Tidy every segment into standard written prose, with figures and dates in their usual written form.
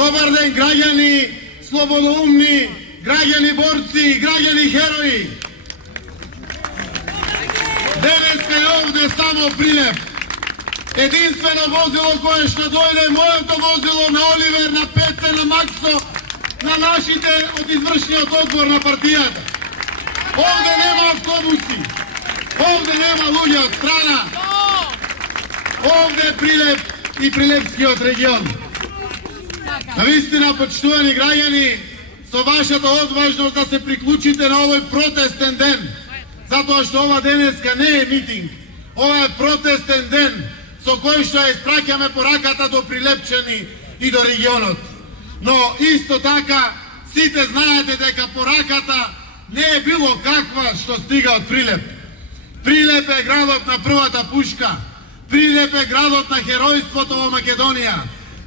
Dobar den, građani, slobodnoumni, građani borci, građani heroji. Danas je ovdje samo prilep. Jedinstveno vozilo koje što dojde, moje to vozilo na Oliver, na PC, na Maxo, na našite od izvršnjeg odbor partijata. Ovdje nema autobusi, ovdje nema ljudi od strana, ovdje je prilep i prilepski od regiona. Navistina, počtovani građani, so vašата odvažnost da se priključite na ovoj protestен den, zato što ova deneska ne je miting, ova je protestен den, so koji što je spraćame porakata do Prilepčani i do regionot. No, isto така, site знаете дека поrakata не е било каква што стига од Прилеп. Прилеп е градот на првата пушка, Прилеп е градот на херојството во Македонија,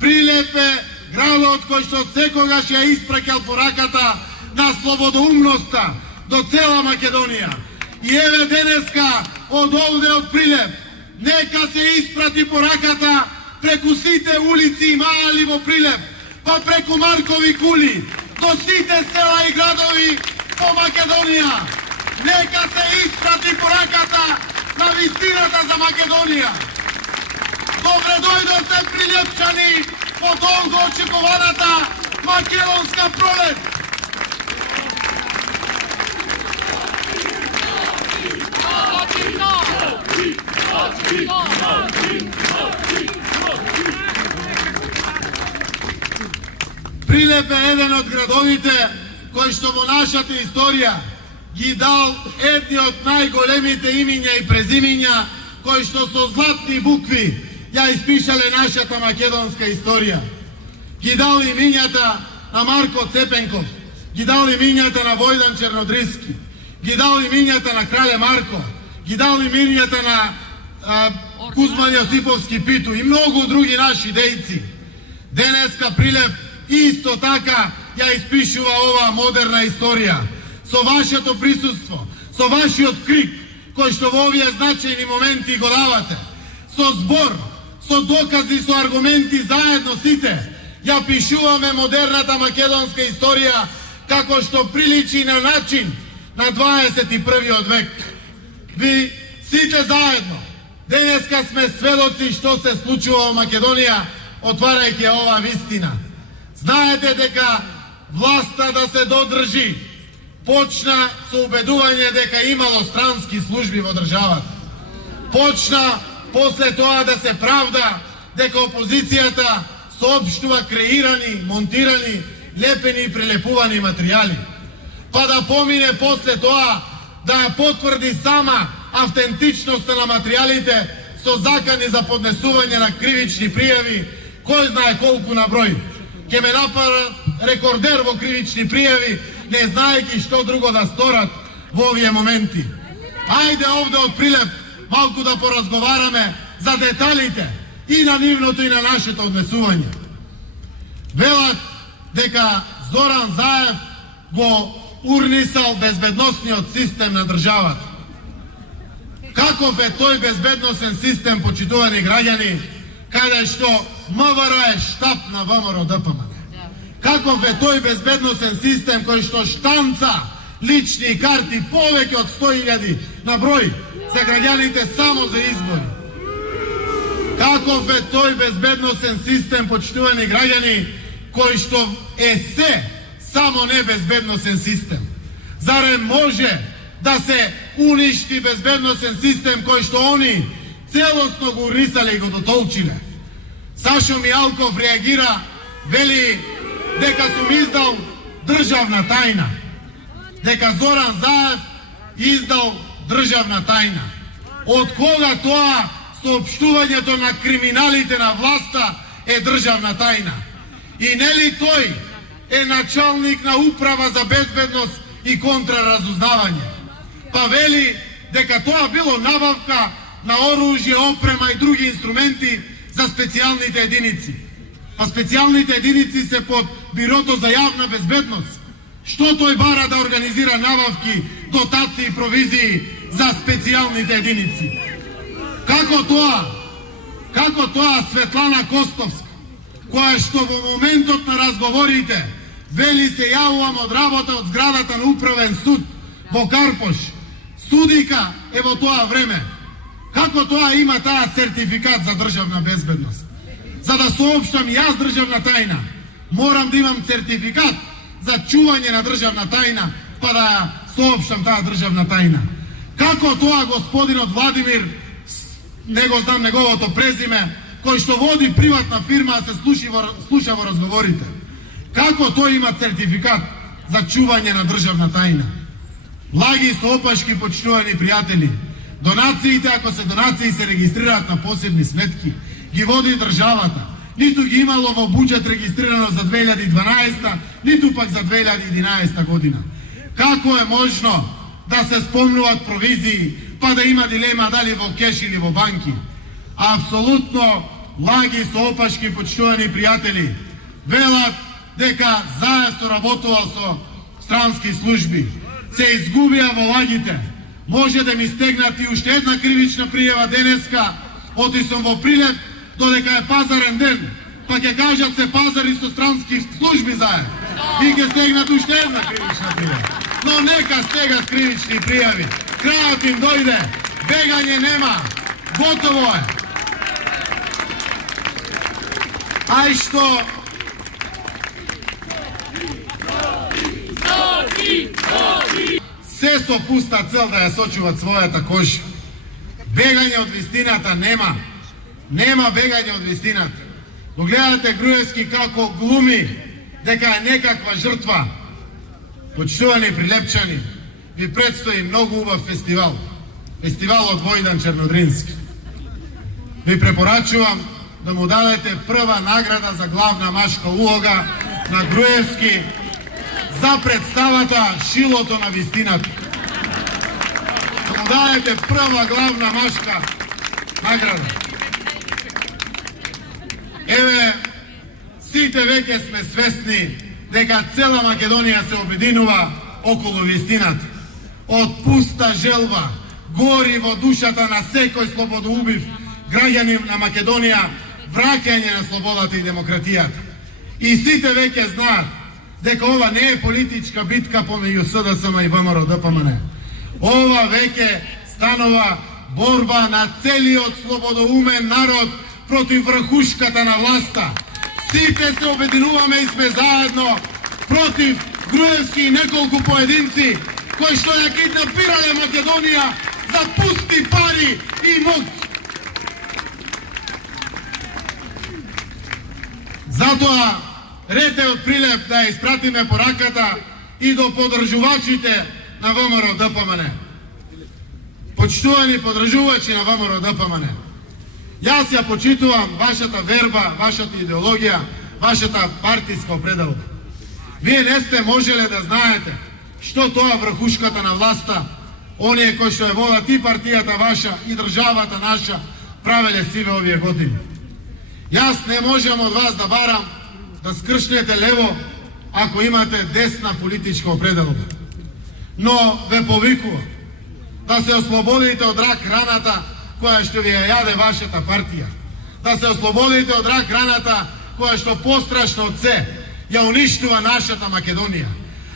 Прилеп е градот кој што секогаш ја испраќал пораката на слободоумноста до цела Македонија. И еве денеска од овде од Прилеп, нека се испрати пораката преку сите улици и маали во Прилеп, па преку Маркови кули, до сите села и градови по Македонија. Нека се испрати пораката на вистината за Македонија. Добре дојдовте, Прилепчани, по долго очекуваната македонска пролет. Прилеп е еден од градовите кој што во нашата историја ги дал едни од најголемите имиња и презимиња кои што со златни букви ја испишале нашата македонска историја. Ги дал имињата на Марко Цепенков, ги дал имињата на Војдан Чернодриски, ги дал имињата на Крале Марко, ги дал имињата на Кузман Јосиповски Питу и многу други наши дејци. Денеска Прилеп исто така ја испишува ова модерна историја. Со вашето присуство, со вашиот крик, кој што во овие значајни моменти го давате, со збор, со докази, со аргументи, заедно сите, ја пишуваме модерната македонска историја како што приличи на начин на 21. век. Ви сите заедно, денеска сме сведоци што се случува во Македонија, отварајќи ова вистина. Знаете дека власта да се додржи почна со убедување дека имало странски служби во државата. Почна после тоа да се правда дека опозицијата соопштува креирани, монтирани, лепени и прелепувани материјали. Па да помине после тоа да ја потврди сама автентичноста на материјалите со закани за поднесување на кривични пријави, кој знае колку на број. Ке ме напара рекордер во кривични пријави, не знаеки што друго да сторат во овие моменти. Ајде овде од Прилеп малку да поразговараме за деталите и на нивното и на нашето однесување. Велат дека Зоран Заев го урнисал безбедносниот систем на државата. Каков е тој безбедносен систем, почитувани граѓани, каде што МВР е штаб на ВМРО ДПМН? Каков е тој безбедносен систем кој што штанца лични карти повеќе од 100.000 на број за граѓаните само за избори? Каков е тој безбедносен систем, почитувани граѓани, кој што е се само не безбедносен систем? Зарем може да се уништи безбедносен систем кој што они целосно го урисале и го дотолчиле? Сашо Мијалков реагира, вели дека сум издал државна тајна, дека Зоран Заев издал државна тајна. Од кога тоа соопштувањето на криминалите на власта е државна тајна? И нели тој е началник на управа за безбедност и контраразузнавање? Па вели дека тоа било набавка на оружје, опрема и други инструменти за специјалните единици. Па специјалните единици се под Бирото за јавна безбедност. Што тој бара да организира набавки, дотации и провизии за специјалните единици? Како тоа Светлана Костовска, која што во моментот на разговорите вели се јавувам од работа од зградата на Управен суд во Карпош, судика е во тоа време. Како тоа има таа сертификат за државна безбедност? За да соопштам јас државна тајна, морам да имам сертификат за чување на државна тајна, па да соопштам таа државна тајна. Како тоа господинот Владимир, не го знам неговото презиме, кој што води приватна фирма, а се слуша во разговорите. Како тој има сертификат за чување на државна тајна? Лаги со опашки, почитувани пријатели. Донациите, ако се донации, се регистрираат на посебни сметки. Ги води државата. Ниту ги имало во буџет регистрирано за 2012, ниту пак за 2011 година. Како е можно да се спомнуваат провизии, па да има дилема дали во кеш или во банки? Апсолутно лаги со опашки, почитувани пријатели. Велат дека заедно соработувал со странски служби. Се изгубија во лагите. Може да ми стегнат и уште една кривична пријава денеска. Отисам во Прилеп, додека е пазарен ден, па ќе кажат се пазари со странски служби заедно. И ќе стегнат уште една кривична пријава. Но нека стегат кривични пријави. Крајот им дојде. Бегање нема. Готово е. Ај што се со пуста цел да ја сочуват својата кожа. Бегање од вистината нема. Нема бегање од вистината. Го гледате Груевски како глуми дека е некаква жртва. Почитувани прилепчани, ви предстои многу убав фестивал. Фестивалот Војдан Чернодрински. Ви препорачувам да му дадете прва награда за главна машка улога на Груевски за представата Шилото на вистината. Да му дадете прва главна машка награда. Еве, сите веќе сме свесни дека цела Македонија се обединува околу вистината. Од пуста желба гори во душата на секој слободоубив граѓанин на Македонија враќање на слободата и демократијата. И сите веќе знаат дека ова не е политичка битка помеѓу СДСМ и ВМРО ДПМН. Ова веќе станува борба на целиот слободоумен народ против врхушката на власта. Сите се обединуваме и сме заедно против Груевски и неколку поединци кои што ја киднапирале Македонија за пусти пари и моќ. Затоа рете од Прилеп да испратиме пораката и до подржувачите на ВМРО ДПМН. Почитувани подржувачи на ВМРО ДПМН. Јас ја почитувам вашата верба, вашата идеологија, вашата партиска определба. Вие не сте можеле да знаете што тоа врхушката на власта, оние кои што ја водат и партијата ваша и државата наша, правеле сиве овие години. Јас не можам од вас да барам да скршнете лево ако имате десна политичка определба. Но ве повикувам да се ослободите од рак раната која што ви ја јаде вашата партија. Да се ослободите од рак раната која што пострашно од се ја уништува нашата Македонија.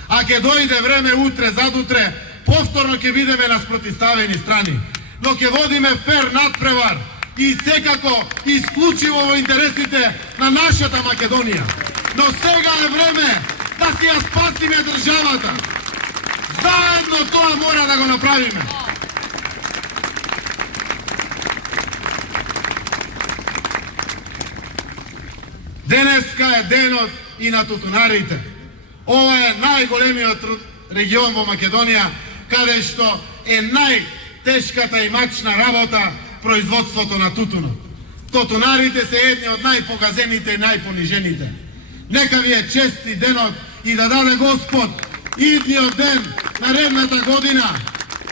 А ќе дојде време утре, задутре, повторно ќе бидеме на спротивставени страни. Но ќе водиме фер надпревар и секако исклучиво во интересите на нашата Македонија. Но сега е време да си ја спасиме државата. Заедно тоа мора да го направиме. Денеска е денот и на тутунарите. Ова е најголемиот регион во Македонија, каде што е најтешката и мачна работа производството на тутунот. Тутунарите се едни од најпогазените и најпонижените. Нека ви е чести денот и да даде Господ идниот ден, наредната година,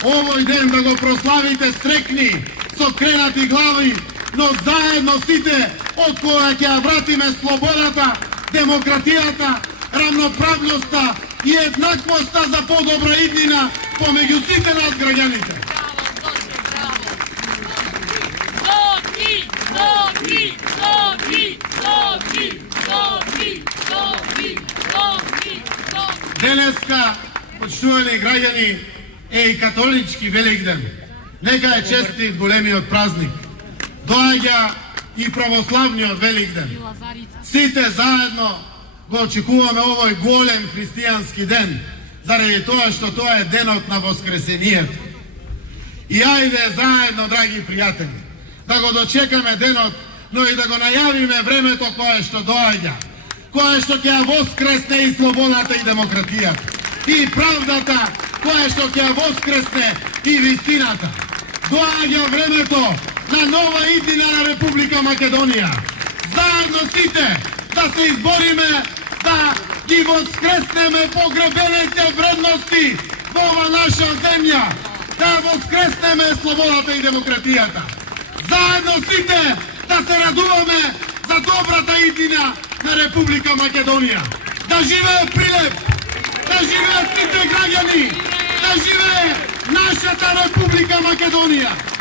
овој ден да го прославите срекни, со кренати глави, но заедно сите од која ќе ја вратиме слободата, демократијата, рамноправноста и еднаквоста за подобра иднина помеѓу сите нас граѓаните. Соки, соки, соки, соки. Денеска, почитувани граѓани, е и католички Великден. Нека е честит големиот празник. Доаѓа и православниот Великден. Сите заедно го очекуваме овој голем христијански ден, заради тоа што тоа е денот на воскресението. И ајде заедно, драги пријатели, да го дочекаме денот, но и да го најавиме времето кое што доаѓа, кое што ќе ја воскресне и слободата и демократијата, и правдата, кое што ќе ја воскресне и вистината. Доаѓа времето на нова иднина на Република Македонија. Заедно сите да се избориме да ги воскреснеме погребените вредности во ова наша земја, да воскреснеме слободата и демократијата. Заедно сите да се радуваме за добрата иднина на Република Македонија. Да живее Прилеп, да живеат сите граѓани, да живее нашата Република Македонија.